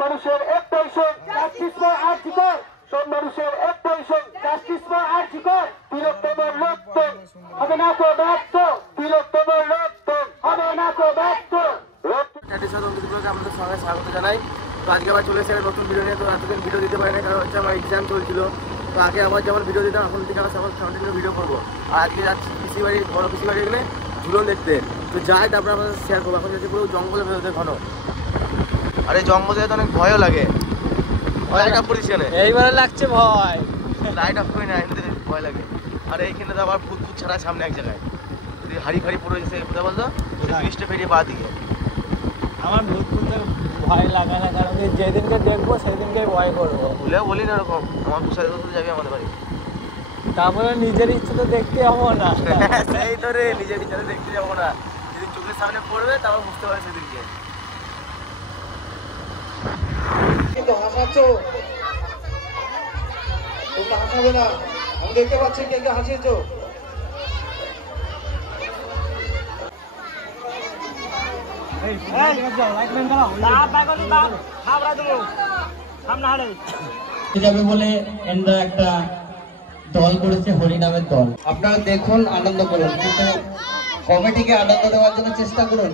মানুষের একটাই সঙ্গ, জাস্টিস ফর আরজিকর। সব মানুষের একটাই সঙ্গ, জাস্টিস ফর আরজিকর। তিলোত্তমার রক্ত হবে না তো ব্যর্থ, তিলোত্তমার রক্ত হবে না তো ব্যর্থ। আপনাদের সঙ্গে স্বাগত জানাই। তো আজকে আবার চলে এসে নতুন ভিডিও নিয়ে। তো এতদিন ভিডিও দিতে পারি না, কারণ হচ্ছে আমার এক্সাম চলছিল। তো আগে আবার যেমন ভিডিও দিতাম, এখন থেকে আমার কন্টিনিউ ভিডিও করবো। আর আজকে যাচ্ছি পিসি বাড়ি, বড় পিসি বাড়ি গেলে ঝুলন দেখতে। তো যাই, তারপরে আমাদের শেয়ার করবো। এখন যাচ্ছি পুরো জঙ্গলে বেরোতে ঘন। আর এই জঙ্গল যেতে অনেক ভয়ও লাগে। লাইট অফ করিস কেন? এইবারে লাগছে ভয়। লাইট অফ করি না, এমনিতে ভয় লাগে। আর এইখানে তো আবার ভূত ছাড়া সামনে এক জায়গায় যদি হাড়ি ফাড়ি পড়ে গেছে, কোথায় বলতো ব্রিজটা পেরিয়ে বা দিকে। আমার ভূত ভূতে ভয় লাগে না, কারণ যেদিনকে দেখবো সেদিনকে ভয় করবো। ভুলেও বলি না এরকম, আমার দু সাড়ে যাবি আমাদের বাড়ি। তারপরে নিজের ইচ্ছে তো দেখতে যাবো না। সেই তো রে, নিজের ইচ্ছাতে দেখতে যাবো না। যদি চোখের সামনে পড়বে তারপর বুঝতে পারে সেদিনকে। কিন্তু হাসাচ্ছ, তোমরা হাসাবে না। আমি দেখতে পাচ্ছি কে কে হাসিয়েছ। যাবে বলে এনরা একটা দল করেছে, হরিনামের দল। আপনারা দেখুন, আনন্দ করুন, কিন্তু কমিটিকে আনন্দ দেওয়ার জন্য চেষ্টা করুন।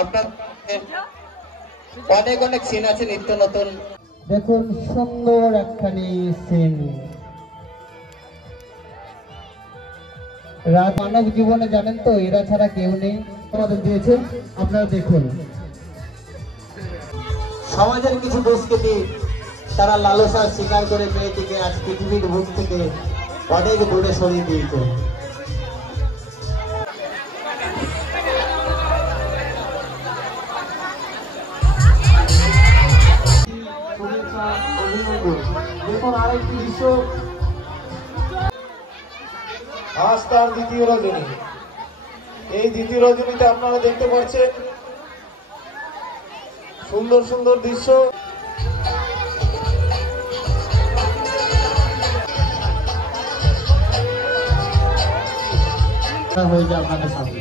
আপনার অনেক অনেক সিন আছে নিত্য নতুন। দেখুন সুন্দর একখানি সিন। মানব জীবনে জানেন তো, এরা ছাড়া কেউ নেই। আমাদের দিয়েছেন, আপনারা দেখুন। সমাজের কিছু দুষ্কৃতী তারা লালসার স্বীকার করে মেয়েটিকে আজ পৃথিবীর বুক থেকে অনেক দূরে সরিয়ে দিয়েছে। দেখুন আরেকটি দৃশ্য, আজ তার দ্বিতীয় রজনী। এই দ্বিতীয় রজনীতে আপনারা দেখতে পাচ্ছেন সুন্দর সুন্দর দৃশ্য। হয়ে যায় আপনাদের সামনে।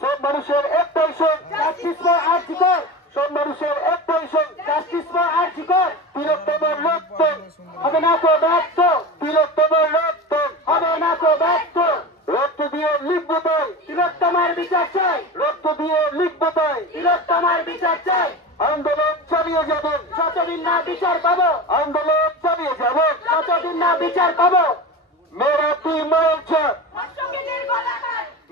সব মানুষের একটাই সঙ্গ, জাস্টিস ফর আরজিকর। সব মানুষের একটাই সঙ্গ, জাস্টিস ফর আরজিকর। তিলোত্তমার রক্ত হবে না তো ব্যর্থ, তিলোত্তমার রক্ত হবে না তো ব্যর্থ। রক্ত দিয়ে লিখবো তাই তিলোত্তমার বিচার চাই, রক্ত দিয়ে লিখবো তাই তিলোত্তমার বিচার চাই। আন্দোলন চালিয়ে যাবেন যতদিন না বিচার পাবো, আন্দোলন চালিয়ে যাবেন যতদিন না বিচার পাবো। মেরা তুই মায়ের জাত,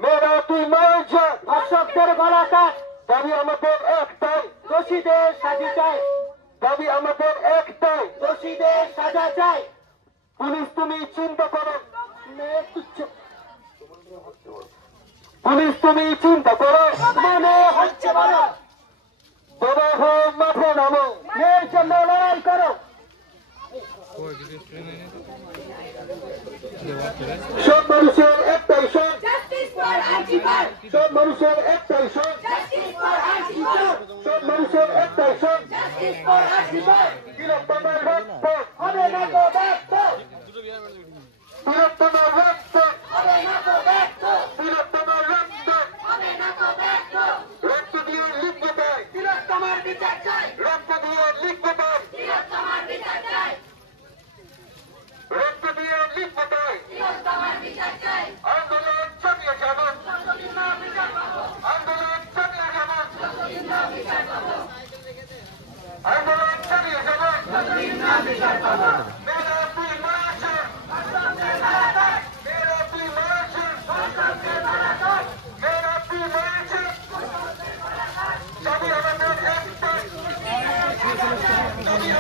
মেরা তুই মায়ের জাত, ধর্ষকদের গলা কাট। দাবি আমাদের একটাই, দোষীদের সাজা চাই। দাবি আমাদের একটাই, দোষীদের সাজা চাই। পুলিশ তুমি চিন্তা করো, পুলিশ তুমি চিন্তা করো, মনে হচ্ছে বলো। বড় হোক মাঠে নামো, মেয়ের জন্য লড়াই করো। সব মানুষের একটাই সঙ্গ, সব মানুষের একটাই সঙ্গ, সব মানুষের একটাই সঙ্গ। তিলোত্তমার রক্ত হবে না তো ব্যর্থ, তিলোত্তমার রক্ত হবে না তো ব্যর্থ, তিলোত্তমার রক্ত হবে না তো ব্যর্থ। রক্ত দিয়ে লিখবো তাই তিলোত্তমার বিচার চাই, রক্ত দিয়ে লিখবো তাই তিলোত্তমার বিচার চাই, রক্ত দিয়ে লিখবো তাই তিলোত্তমার বিচার চাই। আন্দোলন চালিয়ে যাবেন যতদিন না বিচার পাবো, আন্দোলন চালিয়ে যাবেন যতদিন না বিচার পাবো, আন্দোলন চালিয়ে যাবেন যতদিন না বিচার পাবো।